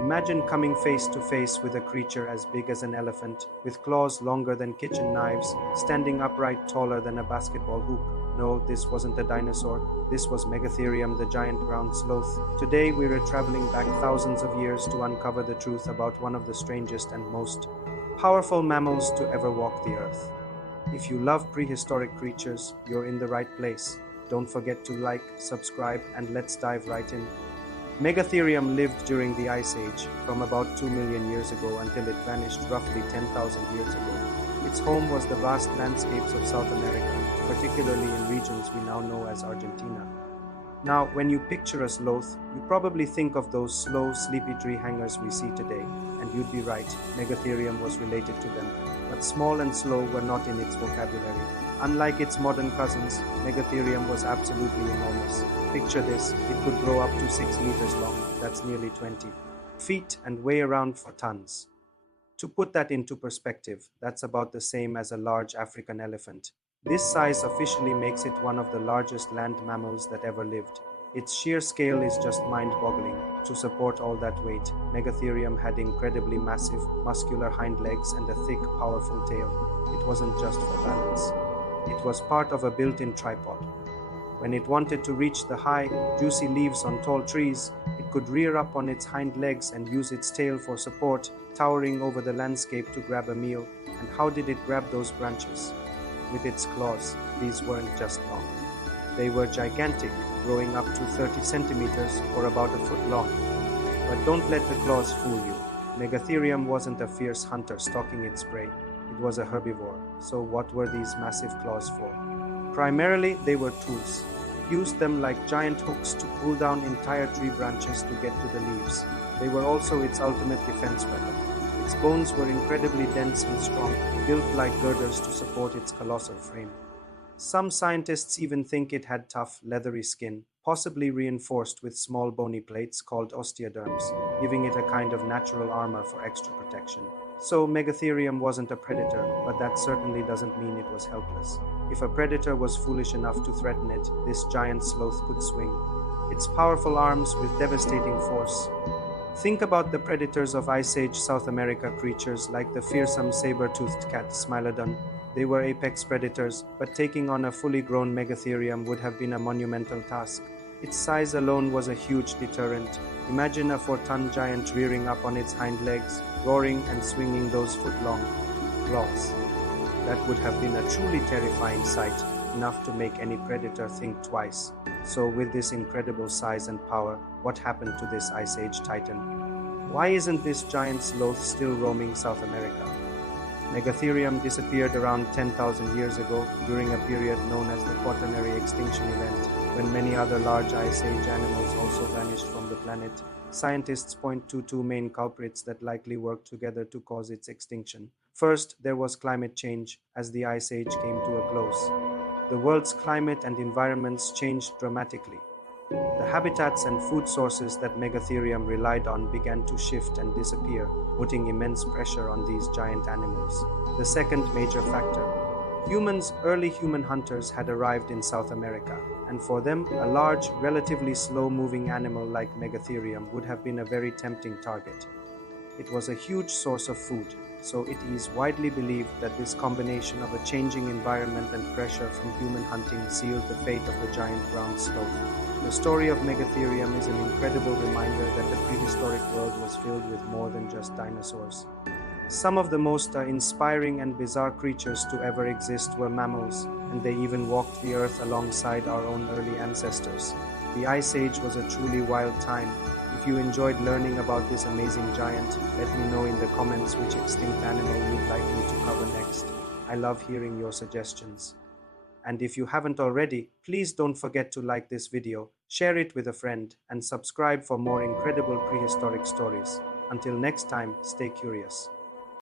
Imagine coming face to face with a creature as big as an elephant, with claws longer than kitchen knives, standing upright taller than a basketball hoop. No, this wasn't a dinosaur. This was Megatherium, the giant ground sloth. Today we are traveling back thousands of years to uncover the truth about one of the strangest and most powerful mammals to ever walk the earth. If you love prehistoric creatures, you're in the right place. Don't forget to like, subscribe, and let's dive right in. Megatherium lived during the Ice Age, from about 2 million years ago until it vanished roughly 10,000 years ago. Its home was the vast landscapes of South America, particularly in regions we now know as Argentina. Now, when you picture a sloth, you probably think of those slow, sleepy tree hangers we see today, and you'd be right, Megatherium was related to them. But small and slow were not in its vocabulary. Unlike its modern cousins, Megatherium was absolutely enormous. Picture this, it could grow up to 6 meters long, that's nearly 20 feet, and weigh around 4 tons. To put that into perspective, that's about the same as a large African elephant. This size officially makes it one of the largest land mammals that ever lived. Its sheer scale is just mind-boggling. To support all that weight, Megatherium had incredibly massive, muscular hind legs and a thick, powerful tail. It wasn't just for balance. It was part of a built-in tripod. When it wanted to reach the high, juicy leaves on tall trees, it could rear up on its hind legs and use its tail for support, towering over the landscape to grab a meal. And how did it grab those branches? With its claws. These weren't just long. They were gigantic, growing up to 30 centimeters or about a foot long. But don't let the claws fool you. Megatherium wasn't a fierce hunter stalking its prey. It was a herbivore. So what were these massive claws for? Primarily, they were tools. It used them like giant hooks to pull down entire tree branches to get to the leaves. They were also its ultimate defense weapon. Its bones were incredibly dense and strong, built like girders to support its colossal frame. Some scientists even think it had tough, leathery skin, possibly reinforced with small bony plates called osteoderms, giving it a kind of natural armor for extra protection. So Megatherium wasn't a predator, but that certainly doesn't mean it was helpless. If a predator was foolish enough to threaten it, this giant sloth could swing its powerful arms with devastating force. Think about the predators of Ice Age South America creatures like the fearsome saber-toothed cat Smilodon. They were apex predators, but taking on a fully grown Megatherium would have been a monumental task. Its size alone was a huge deterrent. Imagine a 4-ton giant rearing up on its hind legs, roaring and swinging those foot-long claws. That would have been a truly terrifying sight, enough to make any predator think twice. So with this incredible size and power, what happened to this Ice Age titan? Why isn't this giant sloth still roaming South America? Megatherium disappeared around 10,000 years ago during a period known as the Quaternary Extinction Event, when many other large Ice Age animals also vanished from the planet. Scientists point to 2 main culprits that likely worked together to cause its extinction. First, there was climate change as the Ice Age came to a close. The world's climate and environments changed dramatically. The habitats and food sources that Megatherium relied on began to shift and disappear, putting immense pressure on these giant animals. The second major factor: early human hunters had arrived in South America, and for them, a large, relatively slow-moving animal like Megatherium would have been a very tempting target. It was a huge source of food, so it is widely believed that this combination of a changing environment and pressure from human hunting sealed the fate of the giant ground sloth. The story of Megatherium is an incredible reminder that the prehistoric world was filled with more than just dinosaurs. Some of the most inspiring and bizarre creatures to ever exist were mammals, and they even walked the earth alongside our own early ancestors. The Ice Age was a truly wild time. If you enjoyed learning about this amazing giant, let me know in the comments which extinct animal you'd like me to cover next. I love hearing your suggestions. And if you haven't already, please don't forget to like this video, share it with a friend, and subscribe for more incredible prehistoric stories. Until next time, stay curious.